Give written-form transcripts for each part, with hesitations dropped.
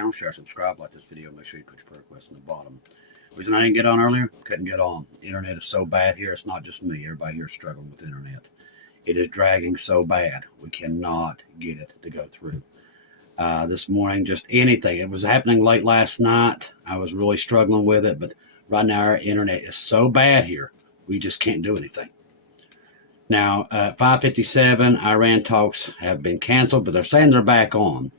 channel, share, subscribe, like this video, make sure you put your prayer requests in the bottom. The reason I didn't get on earlier, couldn't get on. The internet is so bad here, it's not just me. Everybody here is struggling with the internet. It is dragging so bad, we cannot get it to go through. This morning, just anything. It was happening late last night. I was really struggling with it, but right now our internet is so bad here, we just can't do anything. Now, 5:57, Iran talks have been canceled, but they're saying they're back on.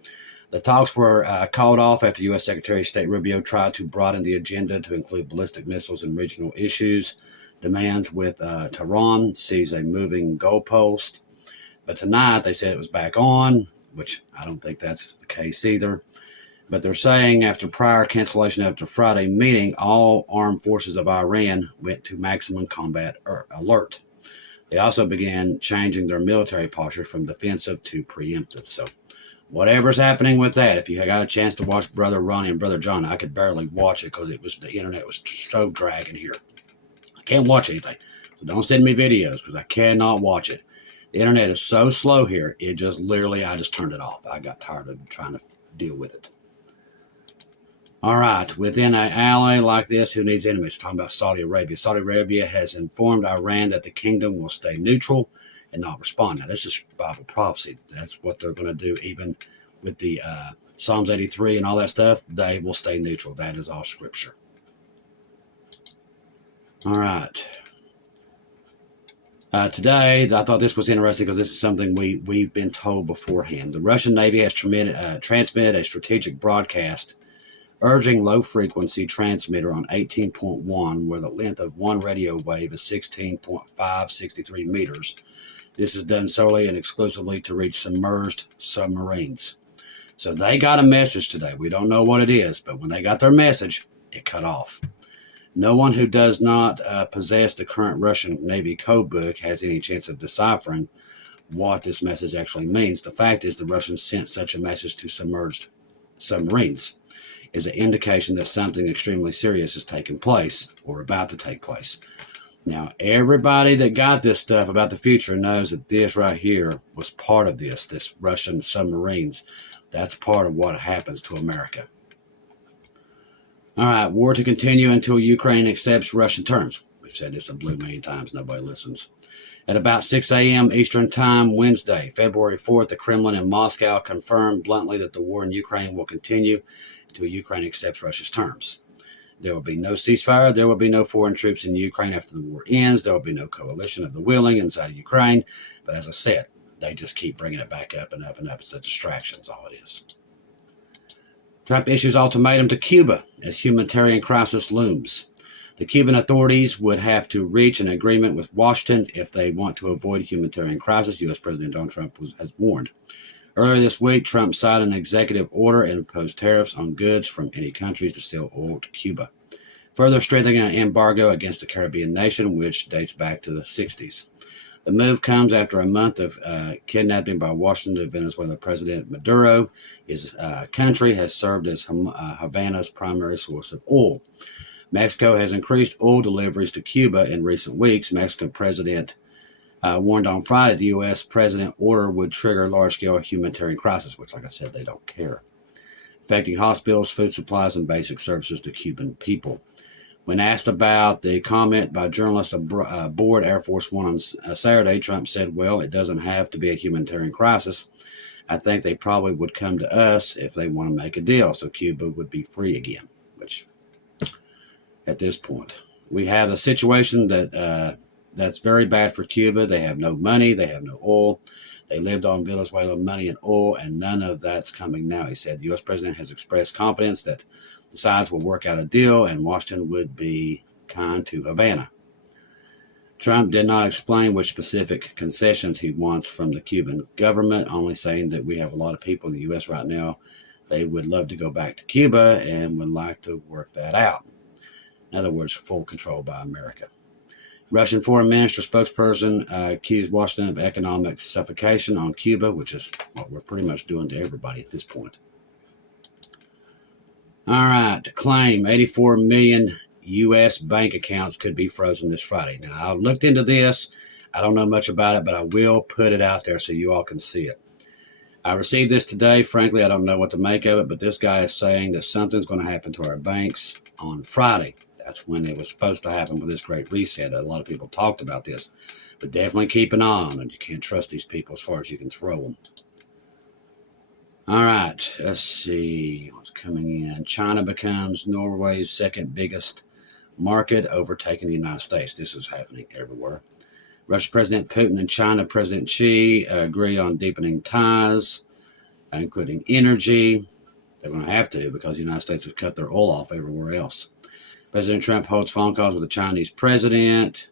The talks were called off after U.S. Secretary of State Rubio tried to broaden the agenda to include ballistic missiles and regional issues. Demands with Tehran sees a moving goalpost. But tonight they said it was back on, which I don't think that's the case either. But they're saying after prior cancellation after Friday meeting, all armed forces of Iran went to maximum combat alert. They also began changing their military posture from defensive to preemptive. So whatever's happening with that, if you got a chance to watch Brother Ronnie and Brother John, I could barely watch it because the internet was so dragging here. I can't watch anything. So don't send me videos because I cannot watch it. The internet is so slow here, it just literally, I just turned it off. I got tired of trying to deal with it. All right, within an ally like this, who needs enemies? Talking about Saudi Arabia. Saudi Arabia has informed Iran that the kingdom will stay neutral and not respond. Now, this is Bible prophecy. That's what they're going to do, even with the Psalms 83 and all that stuff. They will stay neutral. That is all scripture. All right. Today, I thought this was interesting because this is something we've been told beforehand. The Russian Navy has transmitted a strategic broadcast urging low-frequency transmitter on 18.1, where the length of one radio wave is 16.563 meters. This is done solely and exclusively to reach submerged submarines. So they got a message today. We don't know what it is, but when they got their message, it cut off. No one who does not possess the current Russian Navy code book has any chance of deciphering what this message actually means. The fact is the Russians sent such a message to submerged submarines is an indication that something extremely serious is taking place or about to take place. Now, everybody that got this stuff about the future knows that this right here was part of this Russian submarines. That's part of what happens to America. All right, war to continue until Ukraine accepts Russian terms. We've said this in blue many times. Nobody listens. At about 6 a.m. Eastern Time, Wednesday, February 4th, the Kremlin in Moscow confirmed bluntly that the war in Ukraine will continue until Ukraine accepts Russia's terms. There will be no ceasefire. There will be no foreign troops in Ukraine after the war ends. There will be no coalition of the willing inside of Ukraine. But as I said, they just keep bringing it back up and up and up. It's a distraction, is all it is. Trump issues ultimatum to Cuba as humanitarian crisis looms. The Cuban authorities would have to reach an agreement with Washington if they want to avoid humanitarian crisis, U.S. President Donald Trump has warned. Earlier this week, Trump signed an executive order and imposed tariffs on goods from any countries to sell oil to Cuba, further strengthening an embargo against the Caribbean nation, which dates back to the 60s. The move comes after a month of kidnapping by Washington of Venezuela President Maduro. His country has served as Havana's primary source of oil. Mexico has increased oil deliveries to Cuba in recent weeks. Mexican President warned on Friday the U.S. President order would trigger large-scale humanitarian crisis, which, like I said, they don't care, affecting hospitals, food supplies, and basic services to Cuban people. When asked about the comment by journalists aboard Air Force One on Saturday, Trump said, well, it doesn't have to be a humanitarian crisis. I think they probably would come to us if they want to make a deal, so Cuba would be free again, which at this point, we have a situation that that's very bad for Cuba. They have no money. They have no oil. They lived on Venezuelan money and oil, and none of that's coming now. He said the U.S. president has expressed confidence that the sides will work out a deal and Washington would be kind to Havana. Trump did not explain which specific concessions he wants from the Cuban government, only saying that we have a lot of people in the U.S. right now. They would love to go back to Cuba and would like to work that out. In other words, full control by America. Russian foreign minister spokesperson accused Washington of economic suffocation on Cuba, which is what we're pretty much doing to everybody at this point. All right, claim 84 million U.S. bank accounts could be frozen this Friday. Now, I looked into this. I don't know much about it, but I will put it out there so you all can see it. I received this today. Frankly, I don't know what to make of it, but this guy is saying that something's going to happen to our banks on Friday. That's when it was supposed to happen with this great reset. A lot of people talked about this, but definitely keep an eye on it. You can't trust these people as far as you can throw them. All right, let's see what's coming in. China becomes Norway's second biggest market, overtaking the United States. This is happening everywhere. Russian President Putin and China President Xi agree on deepening ties, including energy. They're going to have to because the United States has cut their oil off everywhere else. President Trump holds phone calls with the Chinese president.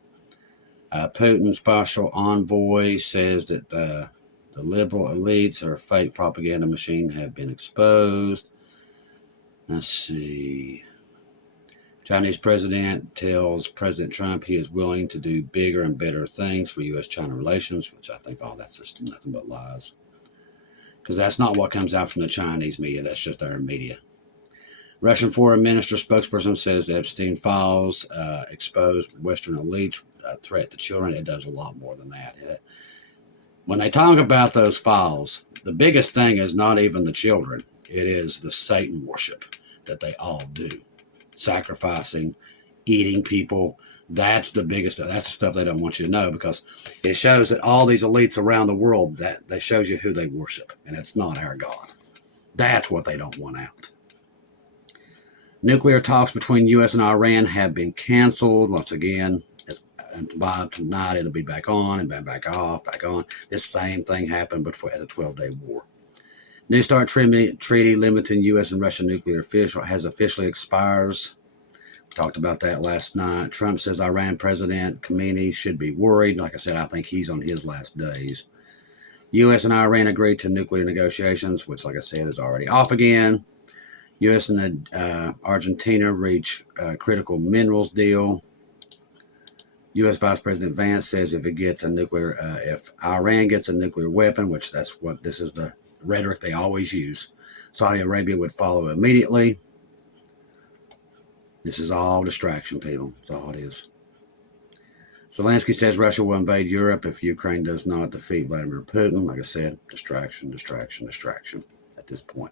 Putin's special envoy says that the liberal elites or fake propaganda machine have been exposed. Let's see. Chinese president tells President Trump he is willing to do bigger and better things for U.S.-China relations, which I think, that's just nothing but lies. Because that's not what comes out from the Chinese media. That's just their media. Russian foreign minister spokesperson says the Epstein files exposed Western elites' threat to children. It does a lot more than that. When they talk about those files, the biggest thing is not even the children. It is the Satan worship that they all do. Sacrificing, eating people. That's the biggest stuff. That's the stuff they don't want you to know, because it shows that all these elites around the world, that shows you who they worship, and it's not our God. That's what they don't want out. Nuclear talks between U.S. and Iran have been canceled. Once again, by tonight it'll be back on and back off, back on. This same thing happened before the 12-day war. New START treaty limiting U.S. and Russian nuclear has officially expires. We talked about that last night. Trump says Iran President Khamenei should be worried. Like I said, I think he's on his last days. U.S. and Iran agreed to nuclear negotiations, which, like I said, is already off again. U.S. and Argentina reach a critical minerals deal. U.S. Vice President Vance says if Iran gets a nuclear weapon, which this is the rhetoric they always use, Saudi Arabia would follow immediately. This is all distraction, people. That's all it is. Zelensky says Russia will invade Europe if Ukraine does not defeat Vladimir Putin. Like I said, distraction at this point.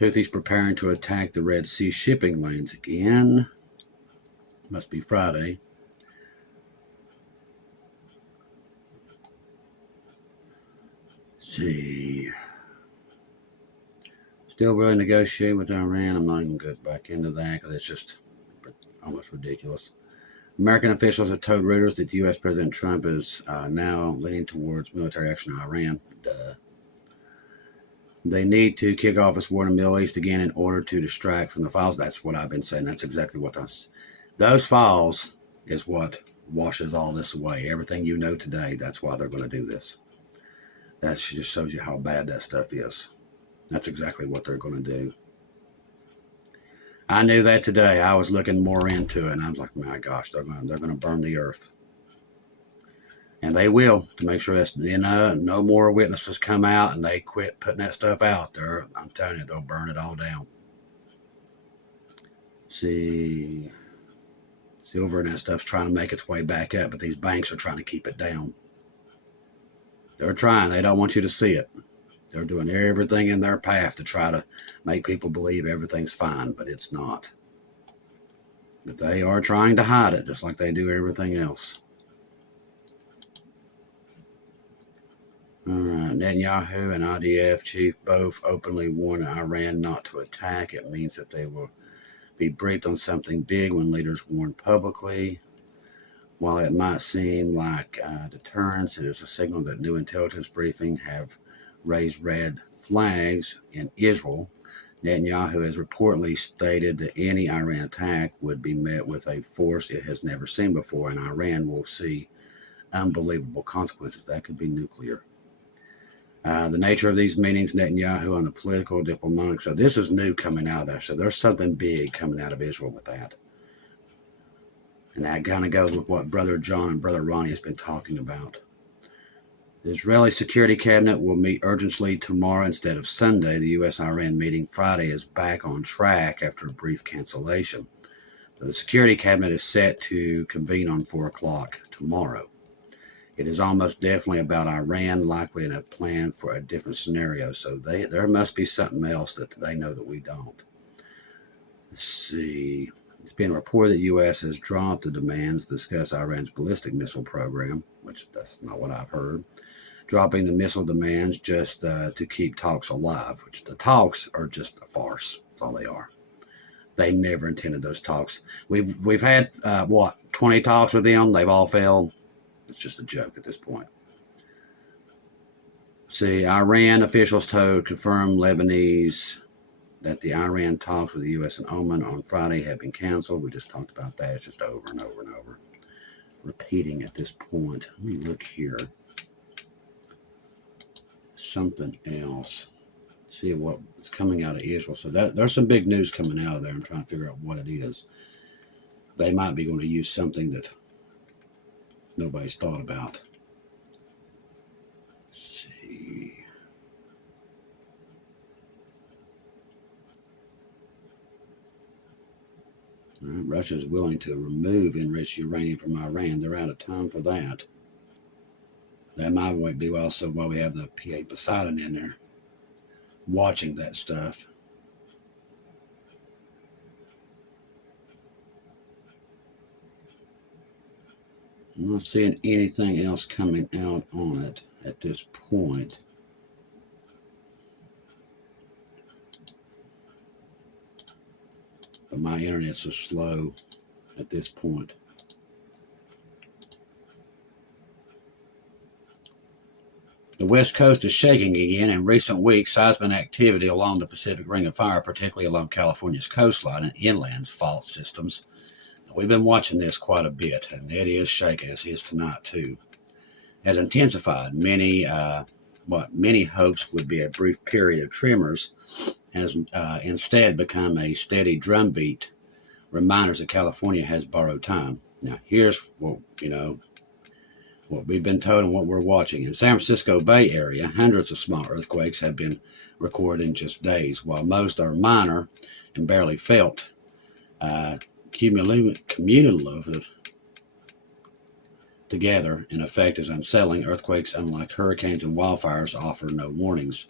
Houthis preparing to attack the Red Sea shipping lanes again. Must be Friday. See. Still really negotiate with Iran. I'm not even going to go back into that because it's just almost ridiculous. American officials have told Reuters that U.S. President Trump is now leaning towards military action in Iran. Duh. They need to kick off this war in the Middle East again in order to distract from the files. That's what I've been saying. That's exactly what those files is what washes all this away. Everything you know today, that's why they're going to do this. That just shows you how bad that stuff is. That's exactly what they're going to do. I knew that today. I was looking more into it, and I was like, my gosh, they're going to burn the earth. And they will, to make sure that no more witnesses come out and they quit putting that stuff out there. I'm telling you, they'll burn it all down. See, silver and that stuff's trying to make its way back up, but these banks are trying to keep it down. They're trying. They don't want you to see it. They're doing everything in their path to try to make people believe everything's fine, but it's not. But they are trying to hide it, just like they do everything else. All right, Netanyahu and IDF chief both openly warn Iran not to attack. It means that they will be briefed on something big when leaders warn publicly. While it might seem like deterrence, it is a signal that new intelligence briefings have raised red flags in Israel. Netanyahu has reportedly stated that any Iran attack would be met with a force it has never seen before, and Iran will see unbelievable consequences. That could be nuclear. The nature of these meetings, Netanyahu on the political, diplomatic. So this is new coming out of there. So there's something big coming out of Israel with that. And that kind of goes with what Brother John and Brother Ronnie has been talking about. The Israeli Security Cabinet will meet urgently tomorrow instead of Sunday. The U.S.-Iran meeting Friday is back on track after a brief cancellation. The Security Cabinet is set to convene on 4 o'clock tomorrow. It is almost definitely about Iran, likely in a plan for a different scenario. So there must be something else that they know that we don't. Let's see. It's been reported that the U.S. has dropped the demands to discuss Iran's ballistic missile program, which that's not what I've heard. Dropping the missile demands just to keep talks alive, which the talks are just a farce. That's all they are. They never intended those talks. We've had, 20 talks with them. They've all failed. It's just a joke at this point. See, Iran officials confirmed Lebanese that the Iran talks with the U.S. and Oman on Friday have been canceled. We just talked about that. It's just over and over and over. Repeating at this point. Let me look here. Something else. See what's coming out of Israel. So there's some big news coming out of there. I'm trying to figure out what it is. They might be going to use something that nobody's thought about. Let's see. Russia is willing to remove enriched uranium from Iran. They're out of time for that. That might be also why we have the P.A. Poseidon in there, watching that stuff. I'm not seeing anything else coming out on it at this point. But my internet's so slow at this point. The West Coast is shaking again. In recent weeks, seismic activity along the Pacific Ring of Fire, particularly along California's coastline and inland fault systems. We've been watching this quite a bit, and it is shaking, as it is tonight too. Has intensified. Many hopes would be a brief period of tremors has instead become a steady drumbeat, reminders that California has borrowed time. Now, here's what we've been told and what we're watching. In San Francisco Bay Area, hundreds of small earthquakes have been recorded in just days, while most are minor and barely felt. Cumulative together, in effect, is unsettling. Earthquakes, unlike hurricanes and wildfires, offer no warnings.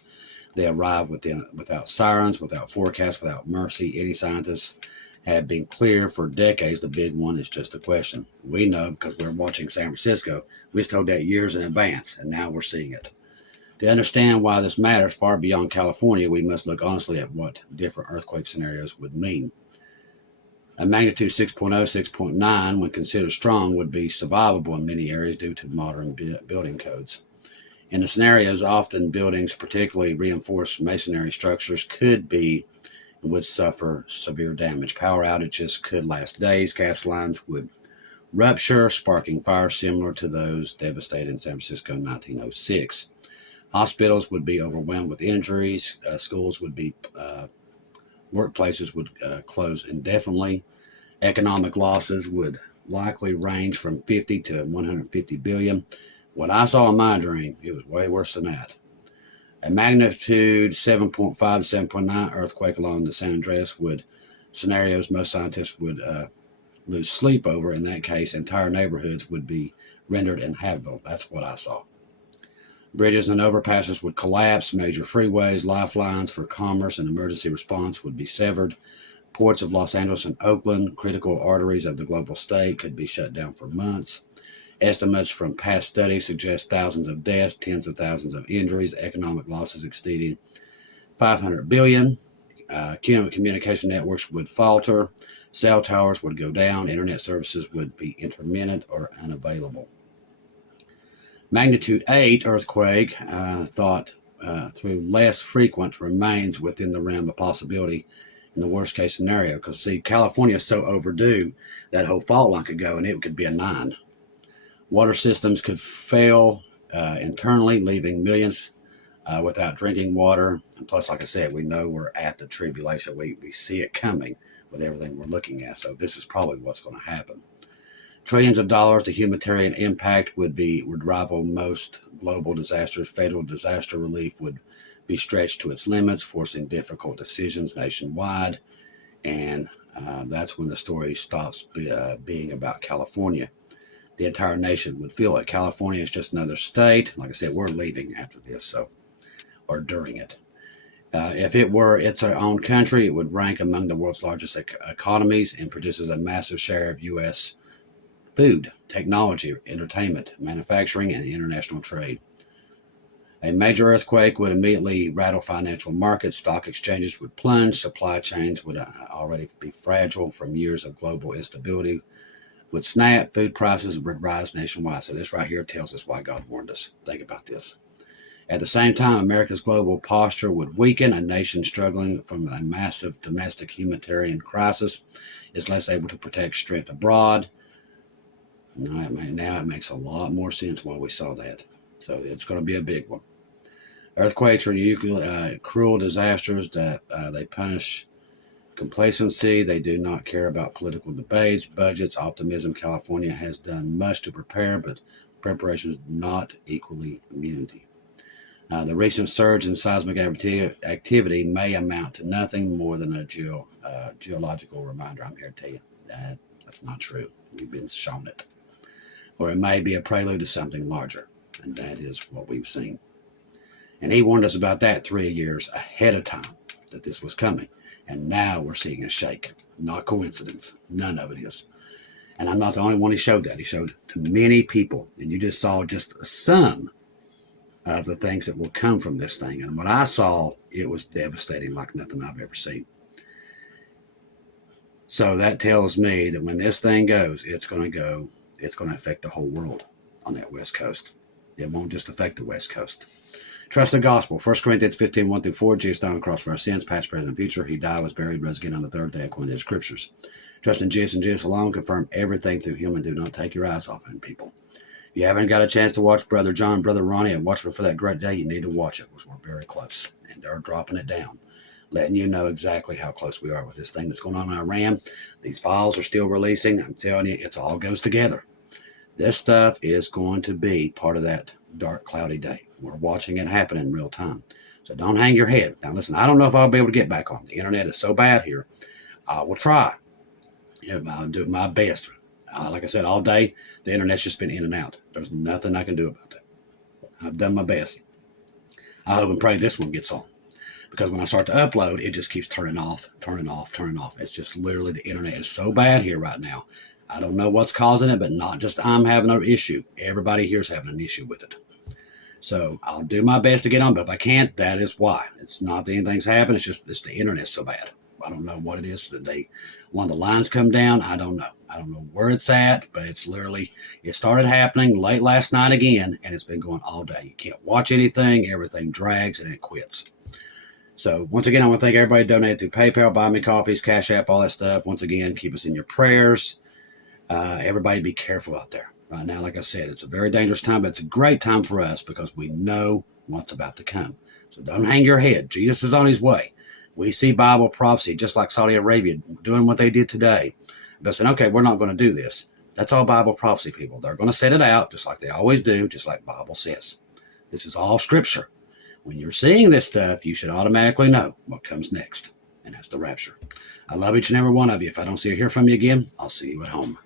They arrive without sirens, without forecasts, without mercy. Any scientists have been clear for decades. The big one is just a question. We know because we're watching San Francisco. We was told that years in advance, and now we're seeing it. To understand why this matters far beyond California, we must look honestly at what different earthquake scenarios would mean. A magnitude 6.0, 6.9, when considered strong, would be survivable in many areas due to modern building codes. In the scenarios, often buildings, particularly reinforced masonry structures, would suffer severe damage. Power outages could last days. Gas lines would rupture, sparking fires similar to those devastated in San Francisco in 1906. Hospitals would be overwhelmed with injuries. Schools would be workplaces would close indefinitely. Economic losses would likely range from 50 to 150 billion. What I saw in my dream, it was way worse than that. A magnitude 7.5 to 7.9 earthquake along the San Andreas scenarios most scientists would lose sleep over. In that case, entire neighborhoods would be rendered inhabitable. That's what I saw. Bridges and overpasses would collapse. Major freeways, lifelines for commerce and emergency response would be severed. Ports of Los Angeles and Oakland, critical arteries of the global state, could be shut down for months. Estimates from past studies suggest thousands of deaths, tens of thousands of injuries, economic losses exceeding 500 billion. Communication networks would falter. Cell towers would go down. Internet services would be intermittent or unavailable. Magnitude 8 earthquake, thought through less frequent, remains within the realm of possibility in the worst case scenario. Because, see, California is so overdue, that whole fault line could go and it could be a 9. Water systems could fail internally, leaving millions without drinking water. And plus, like I said, we know we're at the tribulation. We see it coming with everything we're looking at. So this is probably what's going to happen. Trillions of dollars, the humanitarian impact would rival most global disasters. Federal disaster relief would be stretched to its limits, forcing difficult decisions nationwide. And that's when the story stops being about California. The entire nation would feel it. California is just another state. Like I said, we're leaving after this, or during it. If it were its own country, it would rank among the world's largest economies and produces a massive share of U.S. food, technology, entertainment, manufacturing, and international trade. A major earthquake would immediately rattle financial markets, stock exchanges would plunge, supply chains would already be fragile from years of global instability would snap, food prices would rise nationwide. So this right here tells us why God warned us. Think about this. At the same time, America's global posture would weaken. A nation struggling from a massive domestic humanitarian crisis is less able to protect strength abroad. Now it makes a lot more sense why we saw that. So it's going to be a big one. Earthquakes are cruel disasters that they punish complacency. They do not care about political debates, budgets, optimism. California has done much to prepare, but preparation is not equally immunity. The recent surge in seismic activity may amount to nothing more than a geological reminder. I'm here to tell you that's not true. We've been shown it. Or it may be a prelude to something larger, and that is what we've seen. And he warned us about that 3 years ahead of time, that this was coming. And now we're seeing a shake. Not coincidence. None of it is. And I'm not the only one he showed that. He showed to many people. And you just saw just some of the things that will come from this thing. And what I saw, it was devastating like nothing I've ever seen. So that tells me that when this thing goes, it's going to affect the whole world on that West Coast. It won't just affect the West Coast. Trust the gospel. 1 Corinthians 15, 1-4. Jesus died on the cross for our sins, past, present, and future. He died, was buried, rose again on the third day according to the scriptures. Trust in Jesus and Jesus alone. Confirm everything through him and do not take your eyes off him, people. If you haven't got a chance to watch Brother John, Brother Ronnie, and Watchman for that great day, you need to watch it because we're very close. And they're dropping it down, letting you know exactly how close we are with this thing that's going on in Iran. These files are still releasing. I'm telling you, it all goes together. This stuff is going to be part of that dark, cloudy day. We're watching it happen in real time. So don't hang your head. Now, listen, I don't know if I'll be able to get back on. The internet is so bad here. I will try. I'll do my best. Like I said, all day, the internet's just been in and out. There's nothing I can do about that. I've done my best. I hope and pray this one gets on. Because when I start to upload, it just keeps turning off. It's just literally the internet is so bad here right now. I don't know what's causing it, but not just I'm having an issue. Everybody here's having an issue with it. So I'll do my best to get on, but if I can't, that is why. It's not that anything's happened. It's just the internet's so bad. I don't know what it is that one of the lines come down. I don't know. I don't know where it's at, but it's literally, it started happening late last night again, and it's been going all day. You can't watch anything. Everything drags and it quits. So once again, I want to thank everybody who donated through PayPal, Buy Me Coffees, Cash App, all that stuff. Once again, keep us in your prayers. Everybody be careful out there. Right now, like I said, it's a very dangerous time, but it's a great time for us because we know what's about to come. So don't hang your head. Jesus is on his way. We see Bible prophecy, just like Saudi Arabia doing what they did today. They're saying, okay, we're not going to do this. That's all Bible prophecy, people. They're going to set it out just like they always do, just like Bible says. This is all scripture. When you're seeing this stuff, you should automatically know what comes next, and that's the rapture. I love each and every one of you. If I don't see or hear from you again, I'll see you at home.